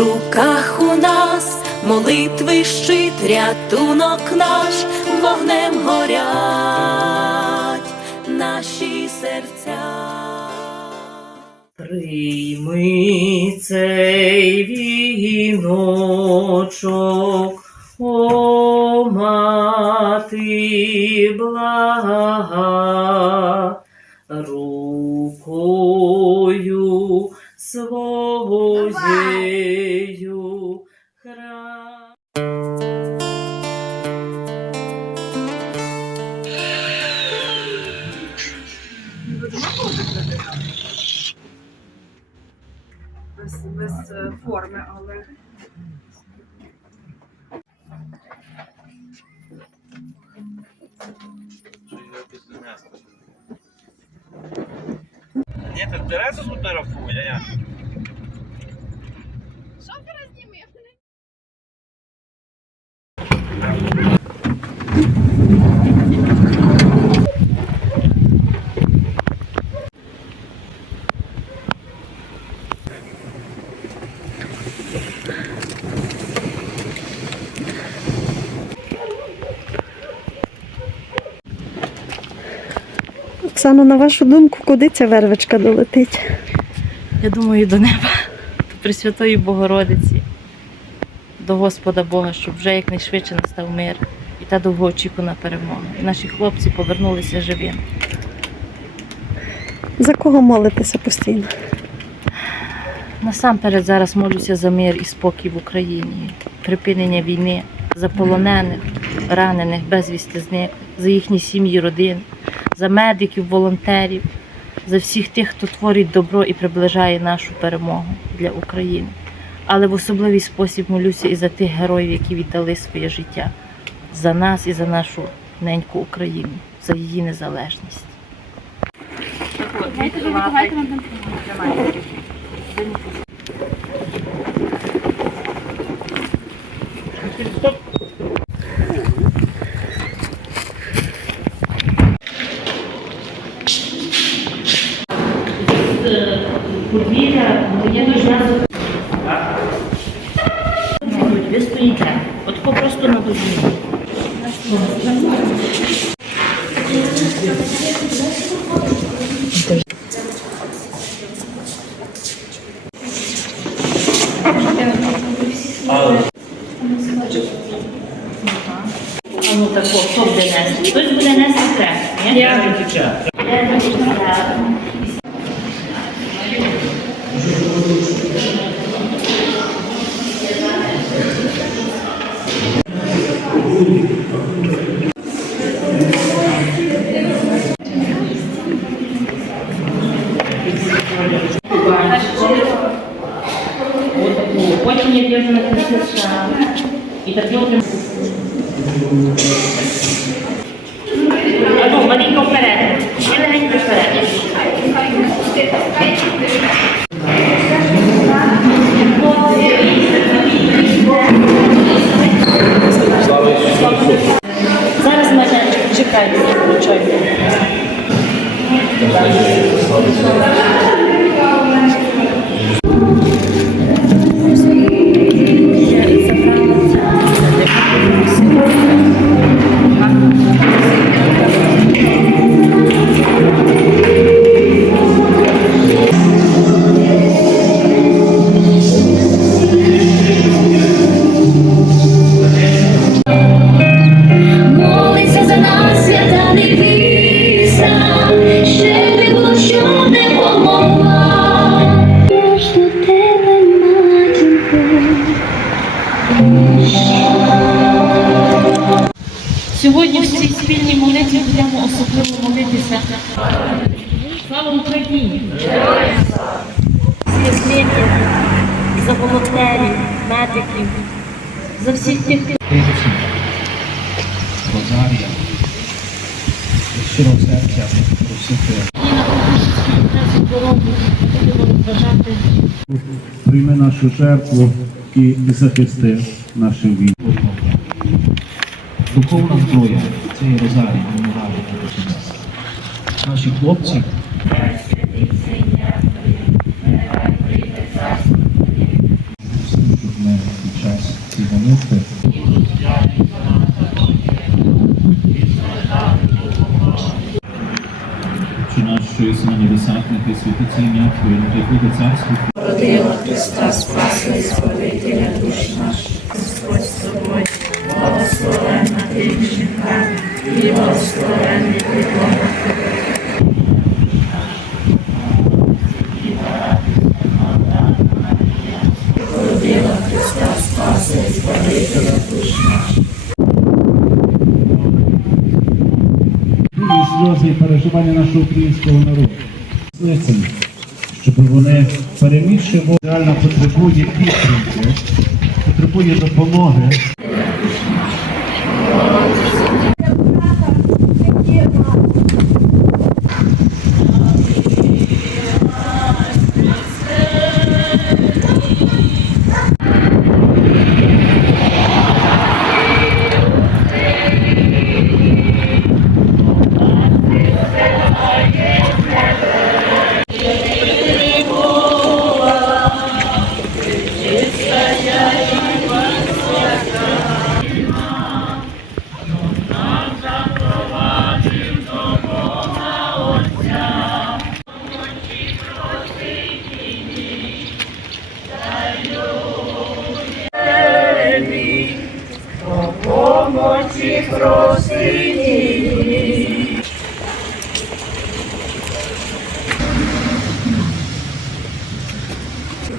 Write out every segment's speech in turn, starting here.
руках у нас молитви щит, рятунок наш, вогнем горять наші серця. Прийми цей віночок, о мати блага, рукою свого своєю без, без е, форми, але Ні, ти Терезу сфотографуй, а я. Оксано, на вашу думку, куди ця вервичка долетить? Я думаю, до неба, до Пресвятої Богородиці, до Господа Бога, щоб вже якнайшвидше настав мир і та довгоочікувана перемога. І наші хлопці повернулися живими. За кого молитеся постійно? Насамперед зараз молюся за мир і спокій в Україні, припинення війни, за полонених, ранених, безвісти зниклих, за їхні сім'ї, родини, за медиків, волонтерів, за всіх тих, хто творить добро і приближає нашу перемогу для України. Але в особливий спосіб молюся і за тих героїв, які віддали своє життя за нас і за нашу неньку Україну, за її незалежність. Подвір'я моє нужна Ви стоїте. От тако просто на. А ну хто буде нести? Хтось буде нести хрест, ні? Я. Отаку. хреста. І так отримаю. Ну, маленько вперед. Я легенько вперед. Зараз мене чекайте, включайте. Будемо особливо молитися. Слава Україні! Святлині, за волонтерів, медиків, за всіх тих, хто Розарія. Від щирого серця просити. Прийми нашу жертву і захисти нашу війну. Духовна зброя це є розарій. Наші хлопці мистецтва. Чи наш, що єси на небесах, нехай святиться ім'я Твоє, нехай буде царство Білі сльози і переживання нашого українського народу. Щоб вони перемігши реально потребує підтримки, потребує допомоги.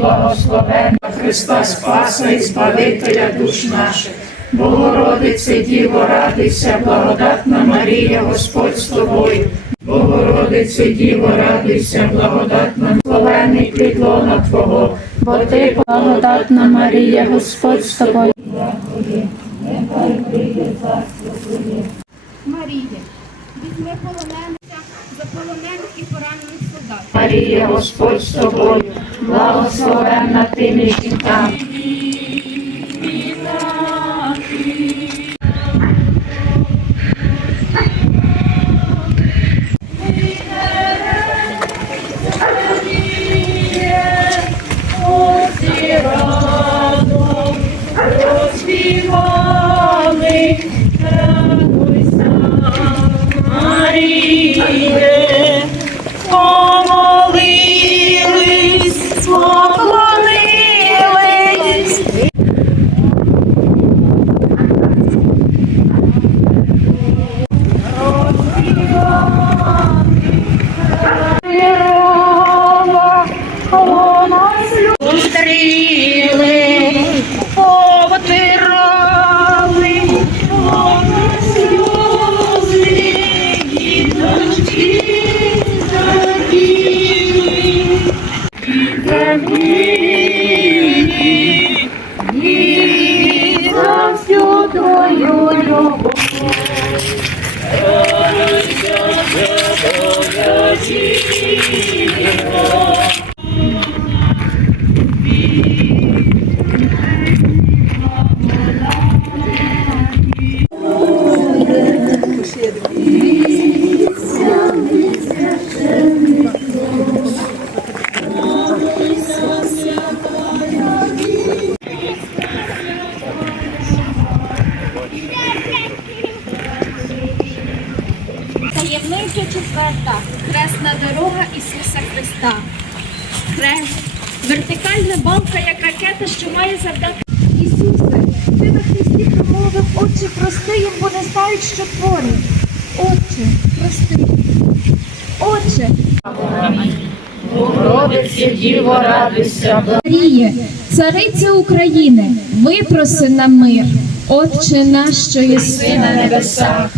благословенна Христа Спаса і Збавителя душ наших. Богородице Діво, радуйся, благодатна Марія, Господь з тобою. Богородице Діво, радуйся, благодатна, славений плід лона Твого, бо ти Благодатна Марія, Господь з тобою. Марія, візьми полонених, заполонених і поранених солдат. Марія, Господь з тобою, благословенна ти між жінками. Вертикальна балка, як ракета, що має завдати. Ісусе, ти на Христі промовив, Отче, прости їм, бо не знають, що творять. Отче, прости. Отче, Маріє, цариця України, випроси нам мир. Отче наш, що єси на небесах,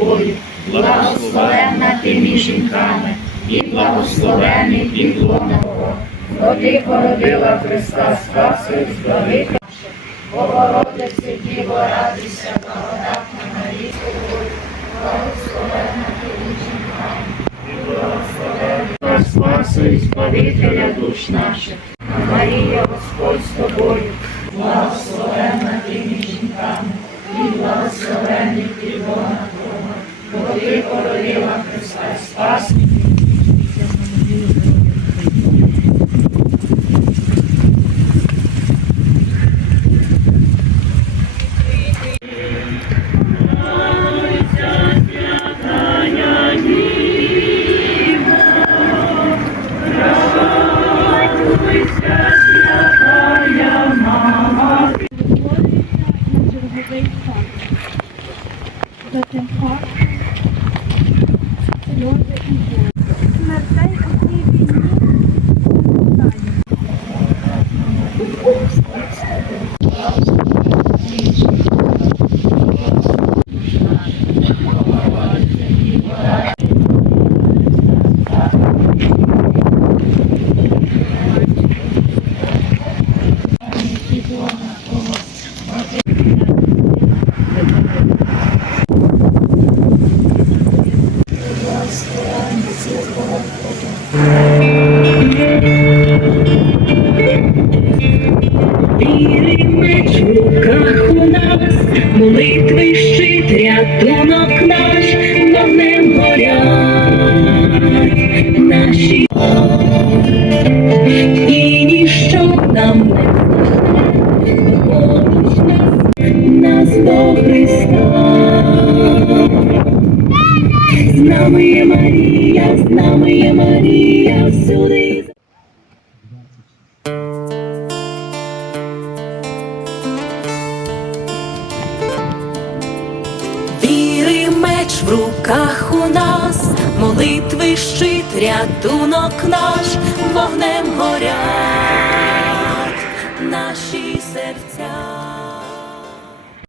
Благословенна ти між жінками, і благословений підлона Бога. Бо ти породила Христа Спаси і Збавителя. Богородице, Діво, радуйся, благодатна Марія, благословенна ти між жінками, і благословенна Спаси і Збавителя душ наших. Марія, Господь з тобою, благословенна ти породила Христа Спаси. Молитви щит, рятунок наш, вогнем горять наші і ніщо нам не поруч нас, нас до Христа. З нами є Марія, з нами є Марія, всюди. Молитви щит, рятунок наш, вогнем горять наші серця.